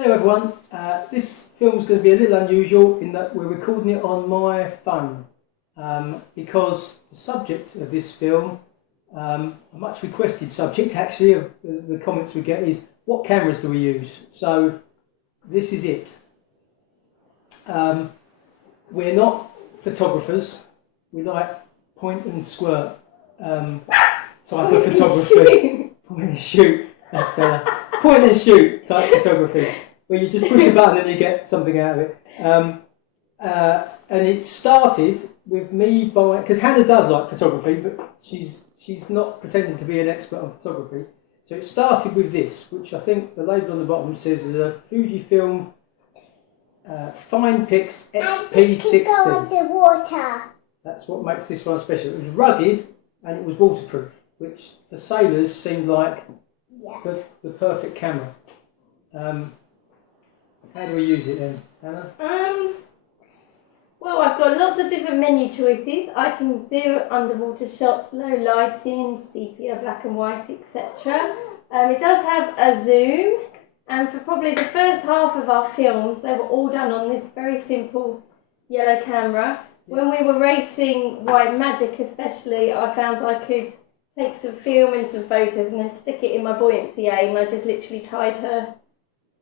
Hello everyone, this film is going to be a little unusual in that we're recording it on my phone because the subject of this film, a much requested subject actually of the comments we get, is what cameras do we use? So this is it. We're not photographers, we like point and squirt type of photography. Point and shoot, that's better. Point and shoot type photography, where you just push a button and you get something out of it. And it started with me buying, because Hannah does like photography, but she's not pretending to be an expert on photography. So it started with this, which I think the label on the bottom says is a Fuji Finepix XP60. Water. That's what makes this one special. It was rugged and it was waterproof, which for sailors seemed like the perfect camera. How do we use it then, Hannah? Well, I've got lots of different menu choices. I can do underwater shots, low lighting, sepia, black and white, etc. It does have a zoom, and for probably the first half of our films, they were all done on this very simple yellow camera. When we were racing White Magic especially, I found I could take some film and some photos and then stick it in my buoyancy aim. I just literally tied her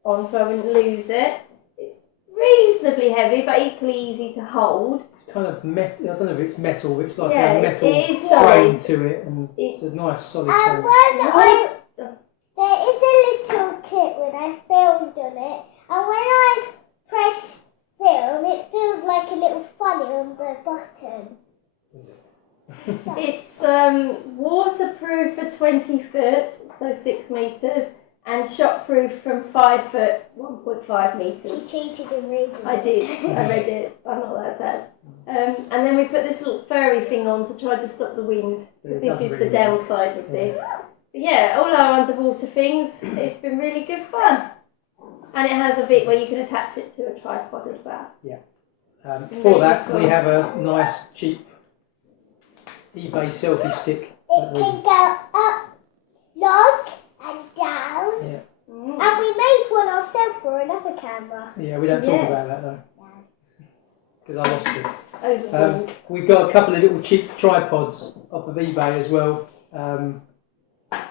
on so I wouldn't lose it. It's reasonably heavy but equally easy to hold. It's kind of metal. I don't know if it's metal, but it's like yeah, a metal frame to it, and it's a nice solid camera. There is a little kit when I filmed on it, and when I pressed film, it feels like a little funny on the button. Is it? It's waterproof for 20 foot, so 6 metres, and shockproof from 5 foot, 1.5 metres. She cheated and read it. I did, I read it, I'm not that sad. And then we put this little furry thing on to try to stop the wind, because this is the downside with this. But yeah, all our underwater things, it's been really good fun. And it has a bit where you can attach it to a tripod as well. Yeah. For that, we have a nice, cheap eBay selfie stick. It can go up, long, and down. Yeah. And we made one ourselves for another camera. Yeah, we don't talk about that though, because I lost it. Oh, We've got a couple of little cheap tripods off of eBay as well,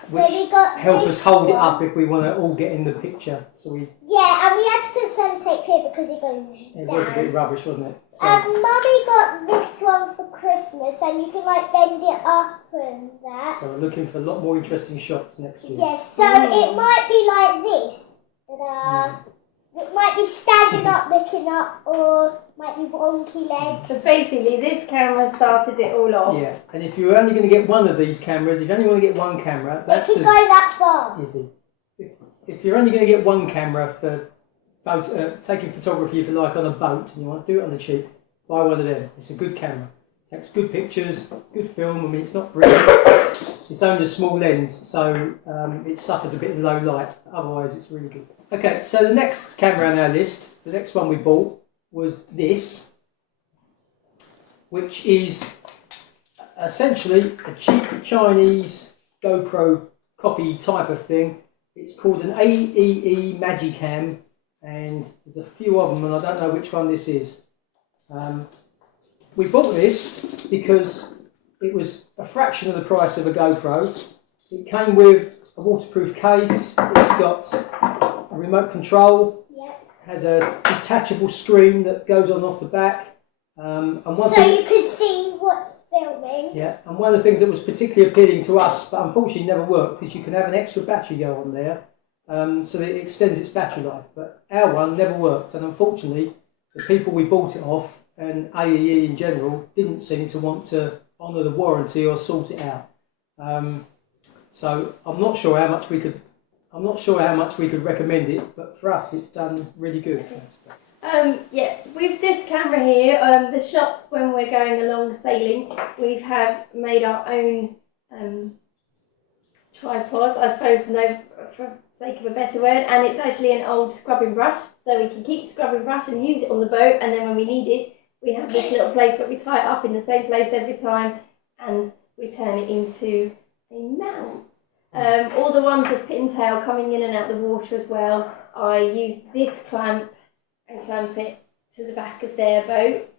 which help us hold it up if we want to all get in the picture. So we and we had to put sellotape here because it goes down. It was a bit rubbish, wasn't it? So, Mummy got this one for Christmas, and you can like bend it up and that. so we're looking for a lot more interesting shots next year. Yes, so it might be like this. It might be standing up, looking up, or might be wonky legs. so basically this camera started it all off. Yeah, and if you're only going to get one of these cameras, if you only want to get one camera, It that's can go that far. easy. If you're only going to get one camera for taking photography, if you like, on a boat, and you want to do it on the cheap, buy one of them. It's a good camera. Takes good pictures, good film. I mean, it's not brilliant. It's only a small lens, so it suffers a bit in low light. Otherwise, it's really good. Okay, so the next camera on our list, the next one we bought, was this, which is essentially a cheap Chinese GoPro copy type of thing. It's called an Aee Magicam, and there's a few of them, and I don't know which one this is. We bought this because it was a fraction of the price of a GoPro. It came with a waterproof case. It's got a remote control. Yep. Has a detachable screen that goes on off the back. And one So thing, you can see what's filming. yeah, and one of the things that was particularly appealing to us, but unfortunately never worked, is you can have an extra battery go on there, so that it extends its battery life. But our one never worked, and unfortunately, the people we bought it off, and AEE in general, didn't seem to want to honour the warranty or sort it out. So I'm not sure how much we could. I'm not sure how much we could recommend it, but for us, it's done really good. Yeah, with this camera here, the shots when we're going along sailing, we have made our own tripods, I suppose, no, for sake of a better word, and it's actually an old scrubbing brush, so we can keep the scrubbing brush and use it on the boat, and then when we need it, we have this little place where we tie it up in the same place every time, and we turn it into a mount. All the ones with pintail coming in and out the water as well, I used this clamp and clamp it to the back of their boat.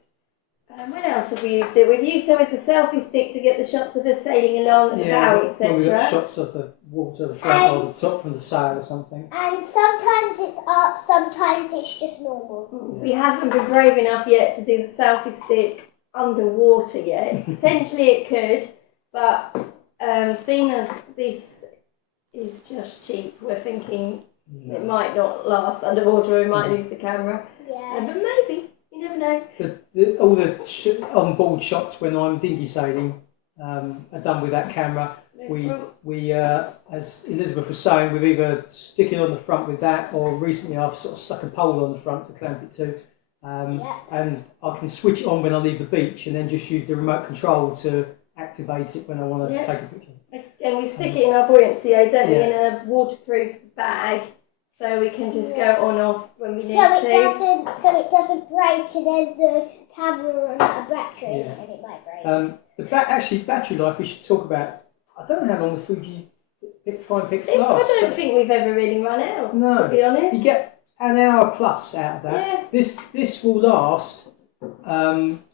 When else have we used it? We've used it with the selfie stick to get the shots of us sailing along at the bow, etc. We've got shots of the water, the front or the top from the sail or something. And sometimes it's up, sometimes it's just normal. We haven't been brave enough yet to do the selfie stick underwater yet. Potentially it could, but seeing as this is just cheap, we're thinking it might not last underwater, we might lose the camera. Yeah. But maybe, you never know. All the on-board shots when I'm dinghy sailing are done with that camera. We as Elizabeth was saying, we've either stick it on the front with that, or recently I've sort of stuck a pole on the front to clamp it to. And I can switch it on when I leave the beach and then just use the remote control to activate it when I want to take a picture. And we stick it in our buoyancy aid, don't we, in a waterproof bag, so we can just go on off when we need to. So it doesn't break, and then the camera will run out of battery, and it might break. Actually, battery life, we should talk about. I don't know how long the Fuji Finepix lasts. I don't think we've ever really run out, to be honest. You get an hour plus out of that. Yeah. This will last.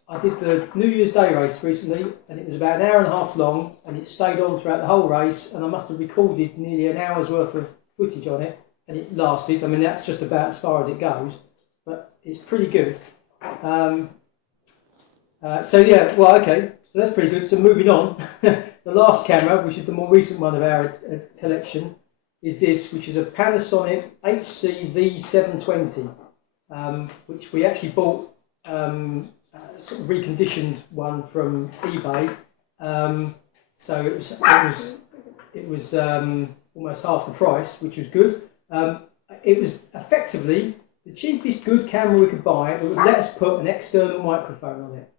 I did the New Year's Day race recently, and it was about an hour and a half long, and it stayed on throughout the whole race, and I must have recorded nearly an hour's worth of footage on it, and it lasted. I mean, that's just about as far as it goes, but it's pretty good. So that's pretty good. So moving on, the last camera, which is the more recent one of our collection, is this, which is a Panasonic HC-V720, which we actually bought sort of reconditioned one from eBay. So it was almost half the price, which was good. It was effectively the cheapest good camera we could buy. It would let us put an external microphone on it,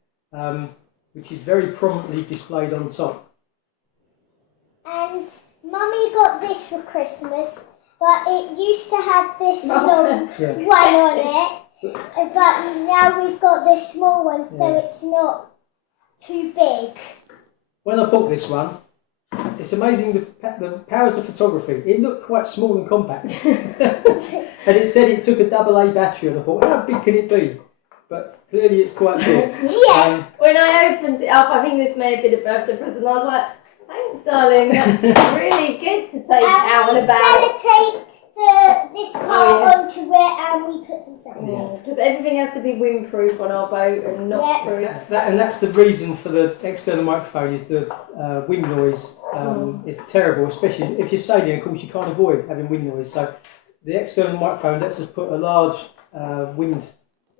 which is very prominently displayed on top. And Mummy got this for Christmas, but it used to have this long one on it. But now we've got this small one, so it's not too big. When I bought this one, it's amazing the powers of photography. It looked quite small and compact. And it said it took a AA battery, and I thought, how big can it be? But clearly it's quite big. Yes! When I opened it up, I think this may have been a birthday present, I was like, thanks darling, that's really good to take out and about. Sellotaped this part onto it, and we put some sellotape. Because everything has to be windproof on our boat and not proof. And that's the reason for the external microphone, is the wind noise. It's terrible, especially if you're sailing. Of course, you can't avoid having wind noise. So the external microphone lets us put a large wind,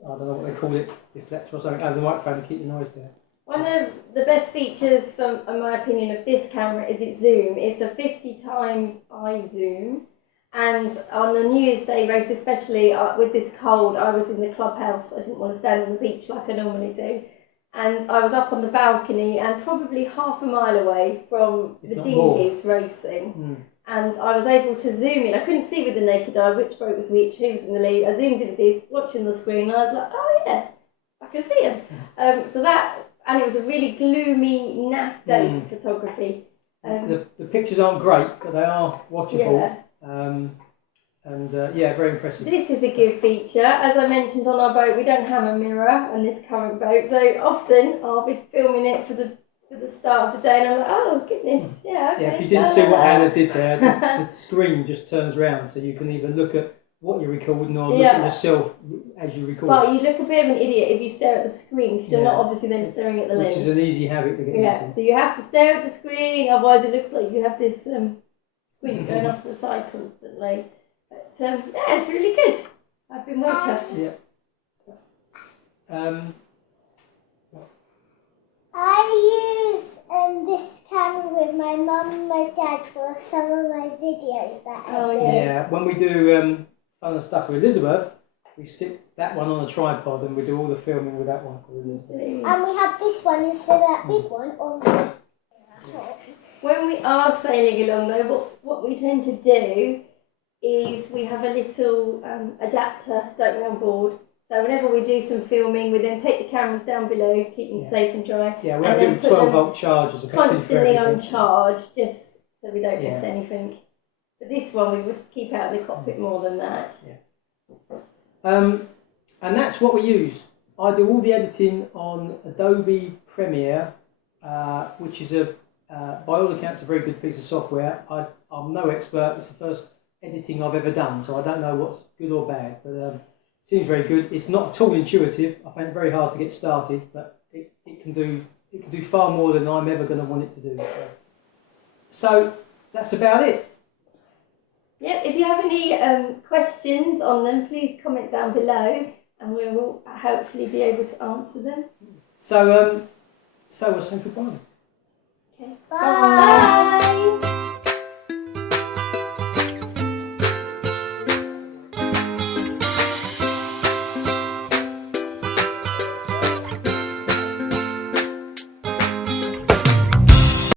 I don't know what they call it, deflector or something, over the microphone to keep the noise down. One of the best features, in my opinion, of this camera is its zoom. It's a 50 times eye zoom. And on the New Year's Day race, especially with this cold, I was in the clubhouse. I didn't want to stand on the beach like I normally do. And I was up on the balcony and probably half a mile away from the dinghies racing. And I was able to zoom in. I couldn't see with the naked eye which boat was which, who was in the lead. I zoomed in with this, watching the screen, and I was like, oh yeah, I can see him. And it was a really gloomy, naff day for photography. The pictures aren't great, but they are watchable. Very impressive. This is a good feature. As I mentioned on our boat, we don't have a mirror on this current boat, so often I'll be filming it for the start of the day, and I'm like, oh goodness, if you didn't see what Hannah did there, the screen just turns round, so you can either look at what you're recording or look at yourself as you record. But you look a bit of an idiot if you stare at the screen, because you're not obviously then staring at the lens. Which is an easy habit to get into. So you have to stare at the screen, otherwise it looks like you have this squint going off to the side constantly. But it's really good. I've been well chuffed. I use this camera with my mum and my dad for some of my videos that I do. Yeah, when we do fun stuff with Elizabeth, we stick that one on a tripod and we do all the filming with that one for Elizabeth. And we have this one instead of that big one on the top. When we are sailing along though, what we tend to do is we have a little adapter, don't we, on board. So whenever we do some filming, we then take the cameras down below, keep them safe and dry. Yeah, we have little 12-volt chargers constantly on charge, just so we don't miss anything. But this one we would keep out of the cockpit more than that. And that's what we use. I do all the editing on Adobe Premiere, which is by all accounts a very good piece of software. I'm no expert. It's the first editing I've ever done, so I don't know what's good or bad, but it seems very good. It's not at all intuitive. I find it very hard to get started, but it can do far more than I'm ever going to want it to do. So that's about it. Yep, if you have any questions on them, please comment down below and we will hopefully be able to answer them. So we'll say goodbye. Okay. Bye. Bye.